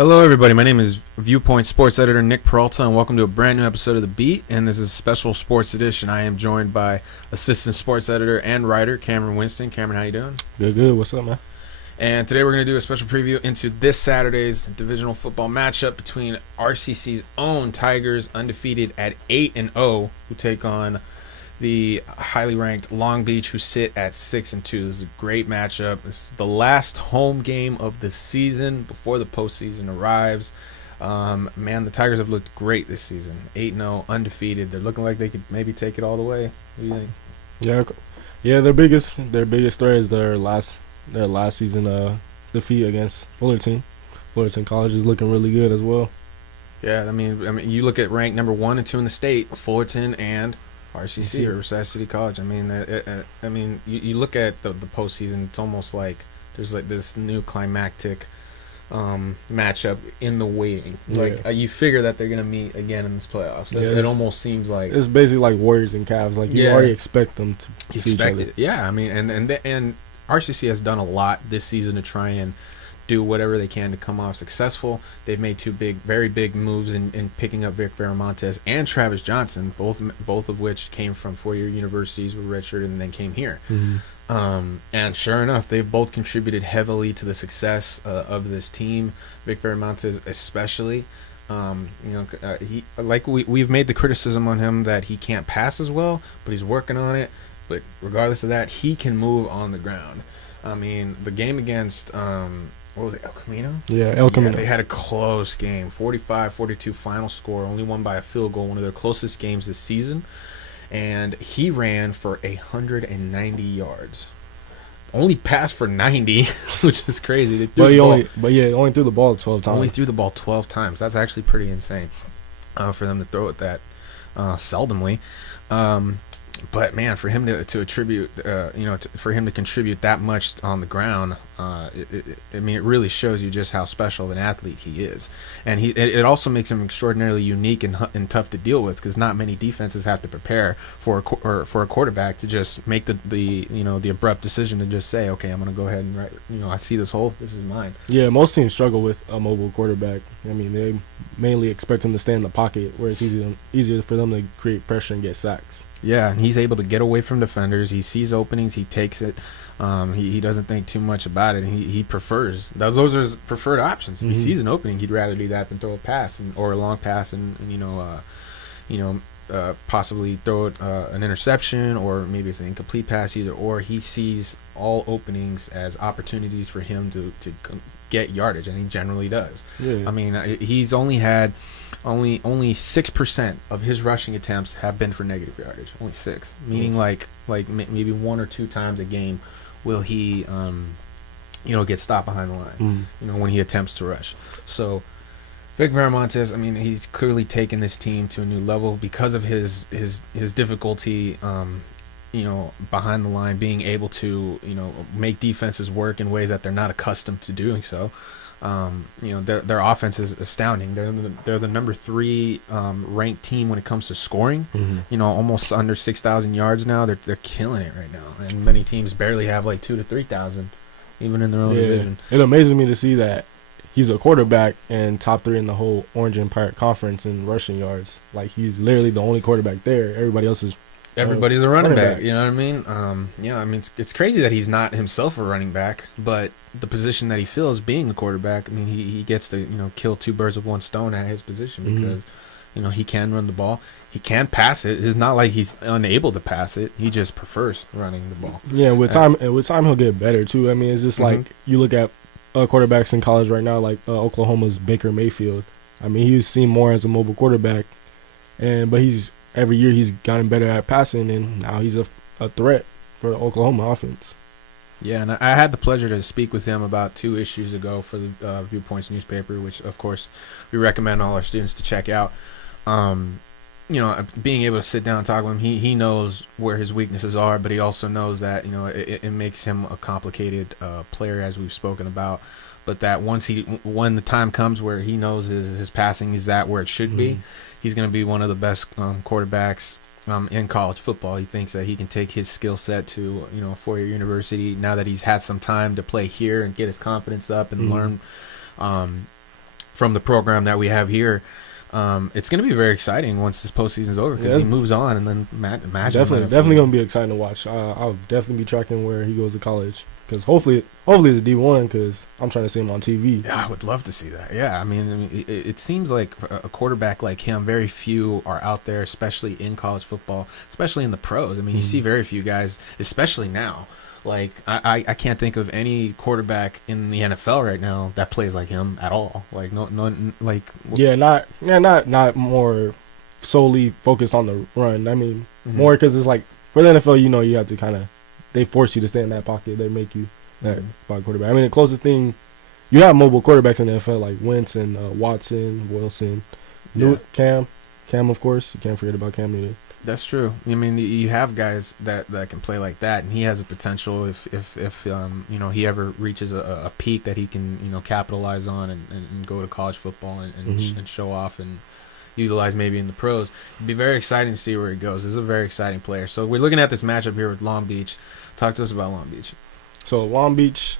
Hello, everybody. My name is Viewpoint Sports Editor Nick Peralta, and welcome to a brand new episode of The Beat. And this is a special sports edition. I am joined by Assistant Sports Editor and Writer Cameron Winston. Cameron, how you doing? Good. What's up, man? And today we're going to do a special preview into this Saturday's divisional football matchup between RCC's own Tigers, undefeated at 8-0, who take on the highly ranked Long Beach, who sit at 6-2. This is a great matchup. This is the last home game of the season before the postseason arrives. Man, the Tigers have looked great this season. 8-0, undefeated. They're looking like they could maybe take it all the way. What do you think? Yeah. Their biggest threat is their last season defeat against Fullerton. Fullerton College is looking really good as well. Yeah, I mean, you look at ranked number 1 and 2 in the state, Fullerton and RCC or Riverside City College. I mean, you look at the postseason. It's almost like there's like this new climactic matchup in the waiting. Like you figure that they're gonna meet again in this playoffs. It almost seems like it's basically like Warriors and Cavs. Like you already expect them to see each other. Yeah, I mean, and RCC has done a lot this season to try and do whatever they can to come off successful. They've made two very big moves in picking up Vic Veramontes and Travis Johnson, both of which came from four-year universities with Richard and then came here. Mm-hmm. And sure enough, they've both contributed heavily to the success of this team. Vic Veramontes especially. We've made the criticism on him that he can't pass as well, but he's working on it. But regardless of that, he can move on the ground. I mean, the game against what was it, El Camino? Yeah, El Camino. They had a close game, 45-42 final score, only won by a field goal, one of their closest games this season. And he ran for 190 yards. Only passed for 90, which is crazy. He only threw the ball 12 times. Only threw the ball 12 times. That's actually pretty insane for them to throw it that seldomly. But man, for him to attribute, for him to contribute that much on the ground, it really shows you just how special of an athlete he is, and it also makes him extraordinarily unique and tough to deal with, because not many defenses have to prepare for a quarterback to just make the abrupt decision to just say, okay, I'm going to go ahead and I see this hole, this is mine. Yeah, most teams struggle with a mobile quarterback. I mean, they mainly expect him to stay in the pocket, where it's easier for them to create pressure and get sacks. Yeah, and he's able to get away from defenders. He sees openings, he takes it. He doesn't think too much about it. And he prefers those are his preferred options. If he sees an opening, he'd rather do that than throw a pass or a long pass and possibly throw it an interception, or maybe it's an incomplete pass. Either or, he sees all openings as opportunities for him to get yardage, and he generally does. Yeah. I mean, he's only had only 6% of his rushing attempts have been for negative yardage. Only 6, meaning like maybe 1 or 2 times a game will he get stopped behind the line. When he attempts to rush. So Vic Veramontes, I mean, he's clearly taken this team to a new level because of his difficulty behind the line, being able to make defenses work in ways that they're not accustomed to doing so. Their offense is astounding. They're the number 3 ranked team when it comes to scoring. Almost under 6,000 yards now. They're killing it right now, and many teams barely have like 2,000 to 3,000, even in their own division. It amazes me to see that he's a quarterback and top 3 in the whole Orange and Pirate Conference in rushing yards. Like, he's literally the only quarterback there. Everybody's a running back. You know what I mean? It's crazy that he's not himself a running back, but the position that he fills, being a quarterback, I mean, he gets to kill 2 birds with 1 stone at his position, because he can run the ball, he can pass it. It's not like he's unable to pass it. He just prefers running the ball. Yeah, with time he'll get better too. I mean, it's just like you look at quarterbacks in college right now, like Oklahoma's Baker Mayfield. I mean, he's seen more as a mobile quarterback, but every year he's gotten better at passing, and now he's a threat for the Oklahoma offense. Yeah, and I had the pleasure to speak with him about 2 issues ago for the Viewpoints newspaper, which, of course, we recommend all our students to check out. Being able to sit down and talk with him, he knows where his weaknesses are, but he also knows that it makes him a complicated player, as we've spoken about. But that when the time comes where he knows his passing is at where it should be, he's going to be one of the best quarterbacks in college football. He thinks that he can take his skill set to a 4-year university now that he's had some time to play here and get his confidence up and learn from the program that we have here. It's going to be very exciting once this postseason's over because he moves on, and then definitely going to be exciting to watch. I'll definitely be tracking where he goes to college because hopefully it's D1 because I'm trying to see him on TV. Yeah, I would love to see that. Yeah, I mean it seems like a quarterback like him, very few are out there, especially in college football, especially in the pros. I mean, you see very few guys, especially now. Like I can't think of any quarterback in the NFL right now that plays like him at all. Like no like not more solely focused on the run. I mean more because it's like for the NFL, you have to they force you to stay in that pocket. They make you that pocket quarterback. I mean the closest thing you have mobile quarterbacks in the NFL like Winston, Watson, Wilson, Cam of course. You can't forget about Cam either. That's true. I mean, you have guys that can play like that, and he has a potential if he ever reaches a peak that he can capitalize on and go to college football and show off and utilize maybe in the pros. It'd be very exciting to see where he goes. This is a very exciting player. So we're looking at this matchup here with Long Beach. Talk to us about Long Beach. So Long Beach,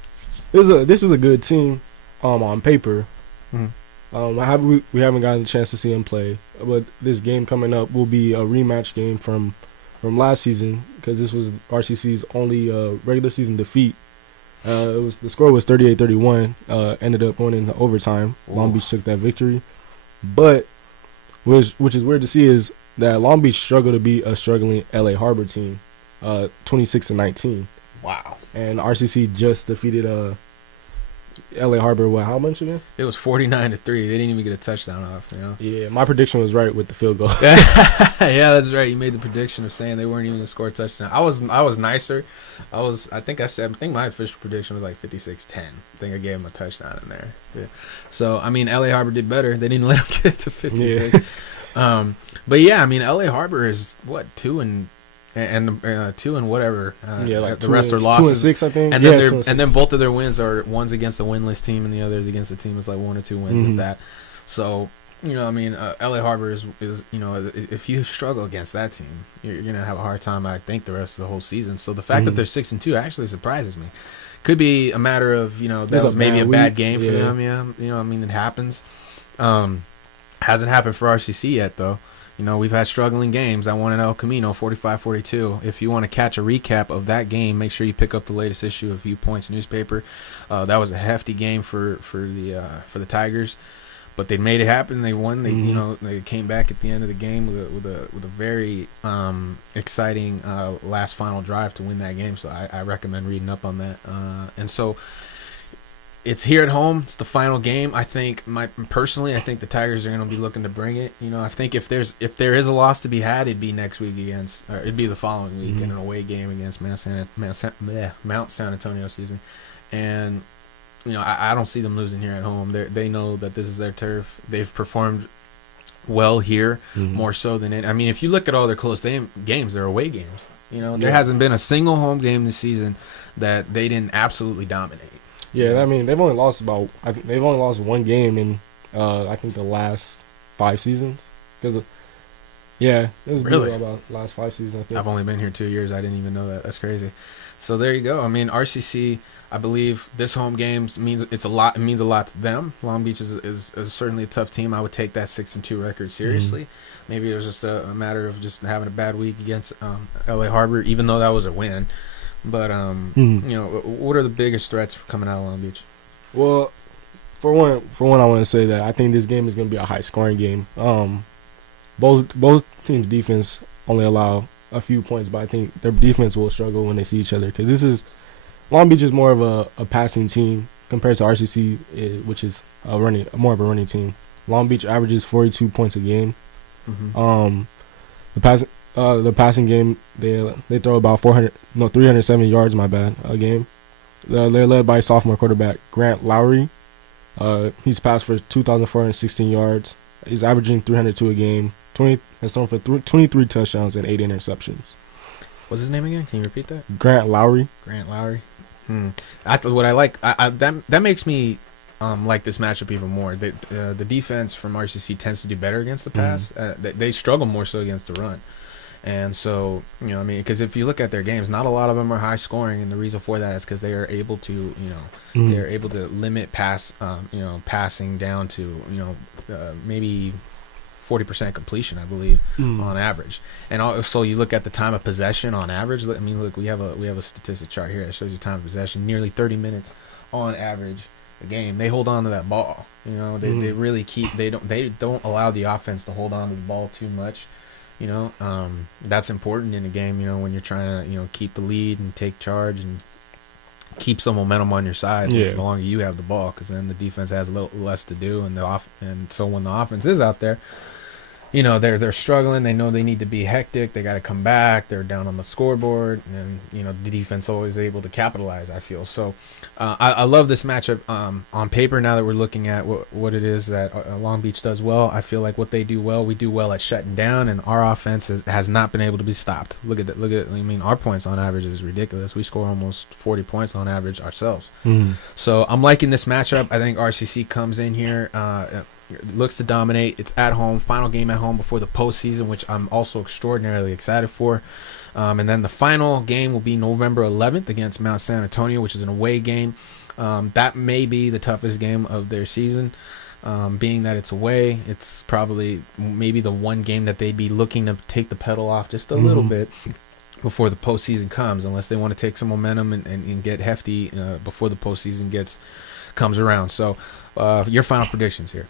this is a good team on paper. Mm-hmm. We haven't gotten a chance to see him play, but this game coming up will be a rematch game from last season because this was RCC's only regular season defeat. The score was 38-31. Ended up going into overtime. Ooh. Long Beach took that victory, but which is weird to see is that Long Beach struggled to beat a struggling LA Harbor team, 26-19. Wow! And RCC just defeated LA Harbor, how much again? It was 49-3. They didn't even get a touchdown off. Yeah, my prediction was right with the field goal. Yeah, that's right. You made the prediction of saying they weren't even going to score a touchdown. I was nicer. I think my official prediction was like 56-10. I think I gave them a touchdown in there. Yeah. So I mean, LA Harbor did better. They didn't let them get to 56. Yeah. But yeah, I mean, LA Harbor is what 2 and whatever. Like the rest are losses. 2-6, I think. And then both of their wins are one's against a winless team and the other's against a team that's like 1 or 2 wins of that. So I mean, LA Harbor is if you struggle against that team, you're gonna have a hard time. I think the rest of the whole season. So the fact that they're 6-2 actually surprises me. Could be a matter of that was maybe a bad game for them. Yeah, I mean it happens. Hasn't happened for RCC yet though. We've had struggling games. I want to know Camino 45-42. If you want to catch a recap of that game, make sure you pick up the latest issue of Viewpoints newspaper. That was a hefty game for the Tigers, but they made it happen. They won. They came back at the end of the game with a very exciting last final drive to win that game. So I recommend reading up on that. And so. It's here at home. It's the final game. I think the Tigers are going to be looking to bring it. I think if there is a loss to be had, it'd be next week it'd be the following week in an away game against Mount San Antonio, excuse me. And I don't see them losing here at home. They know that this is their turf. They've performed well here, more so than it. I mean, if you look at all their close games, they're away games. There hasn't been a single home game this season that they didn't absolutely dominate. Yeah, I mean they've only lost one game in I think the last 5 seasons because it was really about last 5 seasons. I think I've only been here 2 years. I didn't even know that. That's crazy. So there you go. I mean RCC. I believe this home game means a lot. It means a lot to them. Long Beach is certainly a tough team. I would take that 6-2 record seriously. Maybe it was just a matter of just having a bad week against LA Harbor, even though that was a win. But what are the biggest threats for coming out of Long Beach? Well, for one, I want to say that I think this game is going to be a high scoring game. Both teams' defense only allow a few points, but I think their defense will struggle when they see each other because Long Beach is more of a passing team compared to RCC, which is more of a running team. Long Beach averages 42 points a game. The passing game, they throw about 370 yards, a game. They're led by sophomore quarterback Grant Lowry. He's passed for 2,416 yards. He's averaging 302 a game. Has thrown for 23 touchdowns and 8 interceptions. What's his name again? Can you repeat that? Grant Lowry. That makes me like this matchup even more. The defense from RCC tends to do better against the pass. They struggle more so against the run. And so, I mean, because if you look at their games, not a lot of them are high scoring, and the reason for that is because they are able to, they're able to limit passing down to, maybe 40% completion, I believe, on average. And also, you look at the time of possession on average. I mean, look, we have a statistic chart here that shows you time of possession, nearly 30 minutes on average a game. They hold on to that ball. They really keep. They don't allow the offense to hold on to the ball too much. That's important in a game, when you're trying to, keep the lead and take charge and keep some momentum on your side. The longer you have the ball, because then the defense has a little less to do, and so when the offense is out there, they're struggling. They know they need to be hectic. They got to come back. They're down on the scoreboard, and the defense always able to capitalize, I feel. So I love this matchup on paper. Now that we're looking at what it is that Long Beach does well, I feel like what they do well, we do well at shutting down, and our offense has not been able to be stopped. Look at I mean, our points on average is ridiculous. We score almost 40 points on average ourselves. So I'm liking this matchup. I think RCC comes in here. Looks to dominate. It's at home, final game at home before the postseason, which I'm also extraordinarily excited for. And then the final game will be November 11th against Mount San Antonio, which is an away game. That may be the toughest game of their season, being that it's away. It's probably maybe the one game that they'd be looking to take the pedal off just a little bit before the postseason comes, unless they want to take some momentum and get hefty before the postseason comes around. So your final predictions here.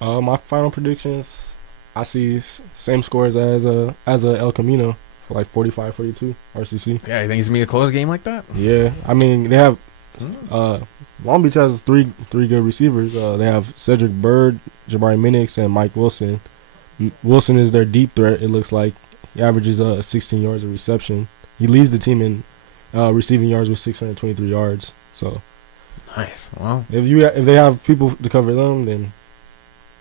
My final predictions, I see same scores as a El Camino for like 45-42 RCC. Yeah, you think it's gonna be a close game like that? Yeah, I mean they have Long Beach has three good receivers. They have Cedric Bird, Jabari Minix, and Mike Wilson. Wilson is their deep threat. It looks like he averages 16 yards of reception. He leads the team in receiving yards with 623 yards. So nice. Well, if they have people to cover them, then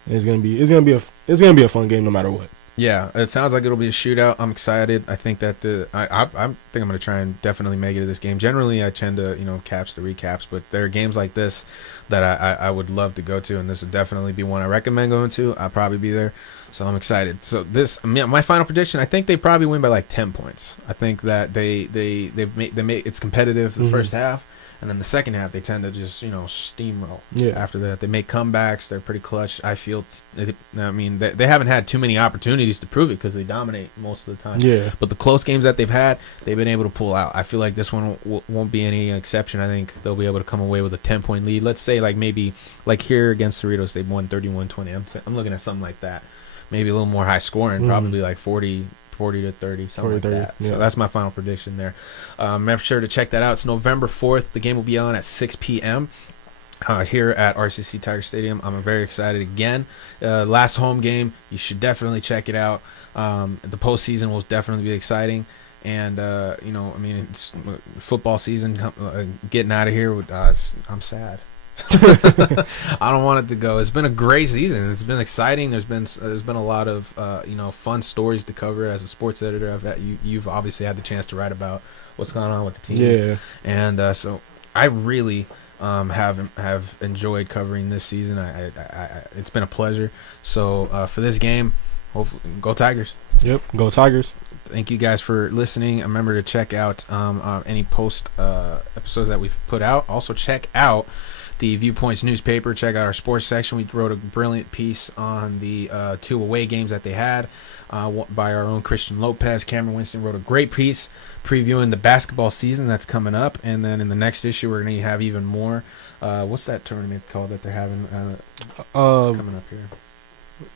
it's gonna be a fun game no matter what. Yeah, it sounds like it'll be a shootout. I'm excited. I think that I think I'm gonna try and definitely make it to this game. Generally, I tend to catch the recaps, but there are games like this that I would love to go to, and this would definitely be one I recommend going to. I'll probably be there, so I'm excited. So my final prediction, I think they probably win by like 10 points. I think that they make it's competitive the first half. And then the second half, they tend to just, steamroll. Yeah. After that, they make comebacks. They're pretty clutch. I feel, they haven't had too many opportunities to prove it because they dominate most of the time. Yeah. But the close games that they've had, they've been able to pull out. I feel like this one won't be any exception. I think they'll be able to come away with a 10-point lead. Let's say maybe here against Cerritos, they've won 31-20. I'm looking at something like that. Maybe a little more high scoring, probably like 40 to 30, something like that. Yeah. So that's my final prediction there. Make sure to check that out. It's November 4th. The game will be on at 6 p.m. Here at RCC Tiger Stadium. I'm very excited again. Last home game. You should definitely check it out. The postseason will definitely be exciting. And, it's football season getting out of here. I'm sad. I don't want it to go. It's been a great season. It's been exciting. There's been a lot of fun stories to cover as a sports editor. You've obviously had the chance to write about what's going on with the team. Yeah. And so I really have enjoyed covering this season. It's been a pleasure. So for this game, hopefully, go Tigers. Yep, go Tigers. Thank you guys for listening. Remember to check out any post episodes that we've put out. Also check out the Viewpoints newspaper. Check out our sports section. We wrote a brilliant piece on the 2 away games that they had by our own Christian Lopez. Cameron Winston wrote a great piece previewing the basketball season that's coming up. And then in the next issue, we're going to have even more. What's that tournament called that they're having coming up here?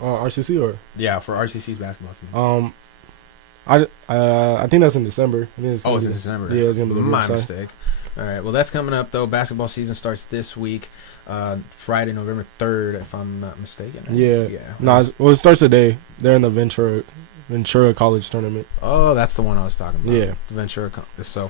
RCC or? Yeah, for RCC's basketball team. I think that's in December. It's in December. Yeah, it's going to be my mistake. All right, well, that's coming up, though. Basketball season starts this week, Friday, November 3rd, if I'm not mistaken. Yeah. No, it starts today. They're in the Ventura College tournament. Oh, that's the one I was talking about. Yeah. The Ventura College. So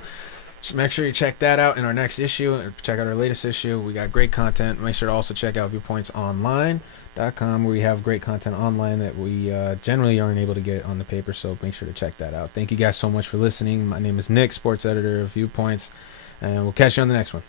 make sure you check that out in our next issue. Check out our latest issue. We got great content. Make sure to also check out viewpointsonline.com, where we have great content online that we generally aren't able to get on the paper, so make sure to check that out. Thank you guys so much for listening. My name is Nick, sports editor of Viewpoints. And we'll catch you on the next one.